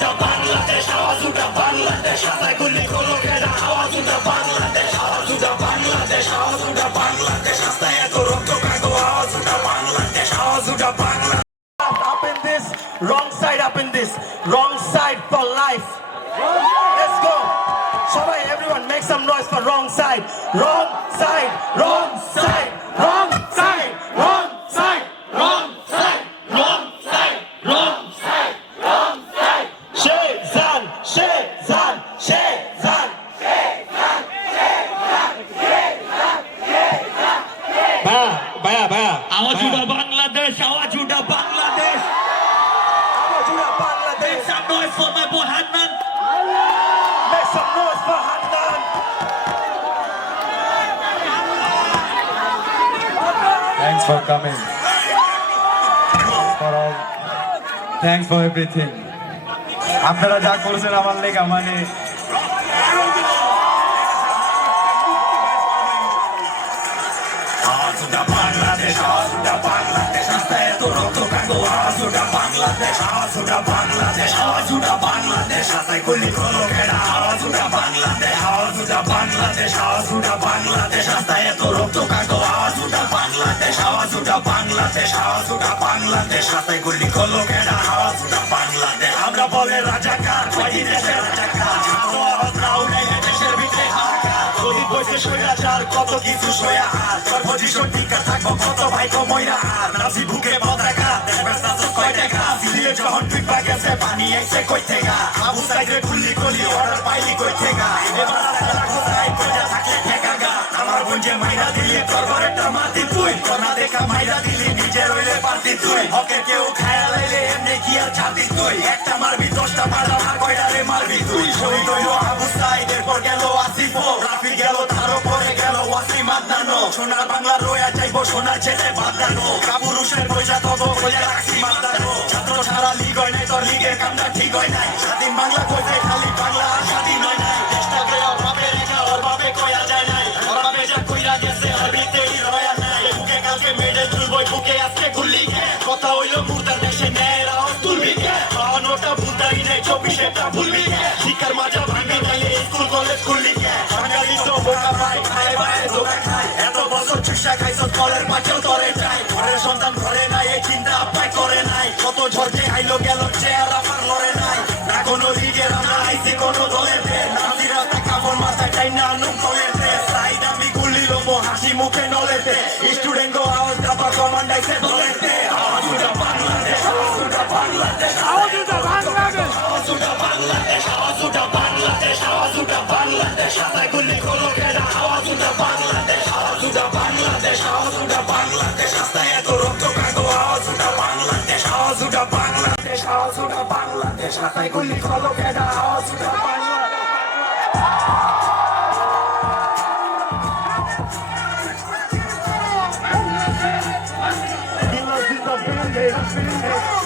উঠা বাংলাদেশ, আওয়াজ উঠা বাংলাদেশ, হাতায় গুলি খোলো কেডা, আওয়াজ উঠা বাংলাদেশ, আওয়াজ উঠা বাংলাদেশ, আওয়াজ উঠা বাংলাদেশ, হাতায় এত রক্ত কাগো, আওয়াজ উঠা বাংলাদেশ, আওয়াজ উঠা Bangladesh. Up in this, wrong side up in this, wrong side for life. Let's go. Shabbai, everyone make some noise for wrong side. Wrong side, wrong side, wrong side, wrong side, wrong side, wrong side, wrong side, wrong side. Shezan, Shezan, Shezan, Shezan, Shezan, Shezan, Shezan. Baya. আওয়াজ উঠা বাংলাদেশ, আওয়াজ উঠা Bangladesh. Make some noise for my boy Hanan. Make some noise for Hanan. Thanks for coming. For all. Thanks for everything. আপনারা যা করছেন আমার লেগা মানে আওয়াজ উঠা বাংলাদেশ, আওয়াজ উঠা বাংলাদেশ, রাস্তায় এত রক্ত কাগো, আওয়াজ উঠা বাংলাদেশ, আওয়াজ উঠা বাংলাদেশ, আওয়াজ উঠা বাংলাদেশ, হাতায় গুলি খোলো কেডা, আওয়াজ উঠা বাংলাদেশ, আওয়াজ উঠা বাংলাদেশ, আওয়াজ উঠা বাংলাদেশ, রাস্তায় এত রক্ত কাগো, আওয়াজ উঠা বাংলাদেশ, আওয়াজ উঠা বাংলাদেশ, আওয়াজ উঠা বাংলাদেশ, হাতায় গুলি খোলো কেডা, আওয়াজ উঠা বাংলাদেশ। আমরা বলে রাজাকার, ছয়টি দেশের রাজাকার, ছাত্র আওয়াজ রাউলে দেশের ভিতরে হাহাকার, গরিব বসে স্বৈরাচার, কত কিছু সয়া আর তোর পজিশন টিকা থাকবো কত ভাই কমইরা আর নাসি বুকে পতাকা দেবের সাথে কয় টাকা সিলিয়ে যখন তুই পাগেছে পানি এসে কই থেকে আবু সাইডে খুললি গলি অর্ডার পাইলি কই থেকে এবার আর কোথায় কইরা থাকে ঠেকাগা আমার বঞ্জে মাইরা দিলি তোর ঘরেটা মাটি তুই কোনা দেখা মাইরা দিলি নিজে রইলে পারতি তুই ওকে কেউ খায়া লাইলে এমনি কি আর ছাতি তুই একটা মারবি 10টা মারা আর কয়টারে মারবি তুই শহীদ হইলো আবু সাইদ এরপর গেল আসিফ রাফি গেল তার উপরে গেল ওয়াসিম আদনানো সোনার বাংলা রয়া যাইবো সোনার ছেলে বাদদানো কাবুরুষের পয়সা তব বলে রাখছি মাদদানো ছাত্র সারা লিগ হয় নাই তোর লিগের কামটা ঠিক হয় নাই স্বাধীন বাংলা কইতে খালি বাংলা স্বাধীন হয় নাই চেষ্টা করে ওর বাপে রেখা ওর বাপে কয়া যায় নাই ওর বাপে যা কইরা গেছে আরবিতেই রয়া নাই বুকে কালকে মেডেল তুলবই বুকে আজকে গুল্লি কথা হইলো মুর্দার দেশে ন্যায়ের আওয়াজ তুলবি বাহানোটা ভুলতাই নেই 24টা ভুলবি শিকার মাজা ভাঙে নাই স্কুল কলেজ খুললি বাঙালি তো বোকা পাই খায় বায় ধোকা খায় এত বছর চুষা খাইছ কলের পাশেও তরে যায় ঘরের সন্তান ঘরে নাই এই চিন্তা আপায় করে নাই কত ঝড়কে আইলো গেল চেয়ার আপার লড়ে নাই না কোনো লিগের আমরা আইছি কোনো দলের দে নাজির রাস্তা কাপড় মাথায় চাই না নুম কলের দে সাইড আমি গুলি লোবো হাসি মুখে নলের দে স্টুডেন্ট গো আওয়াজ দাপা কমান্ডাইছে দলের দে আওয়াজ উঠা বাংলাদেশ আওয়াজ উঠা বাংলাদেশ আওয়াজ উঠা বাংলাদেশ আওয়াজ উঠা বাংলাদেশ আওয়াজ উঠা বাংলাদেশ আওয়াজ উঠা বাংলাদেশ হাতায় গুলি খোলো কেডা আওয়াজ উঠা বাংলাদেশ আওয়াজ উঠা বাংলাদেশ আওয়াজ উঠা বাংলাদেশ রাস্তায় এত রক্ত কাগো আওয়াজ উঠা বাংলাদেশ আওয়াজ উঠা বাংলাদেশ আওয়াজ উঠা বাংলাদেশ হাতায় গুলি খোলো কেডা আওয়াজ উঠা বাংলাদেশ He loves the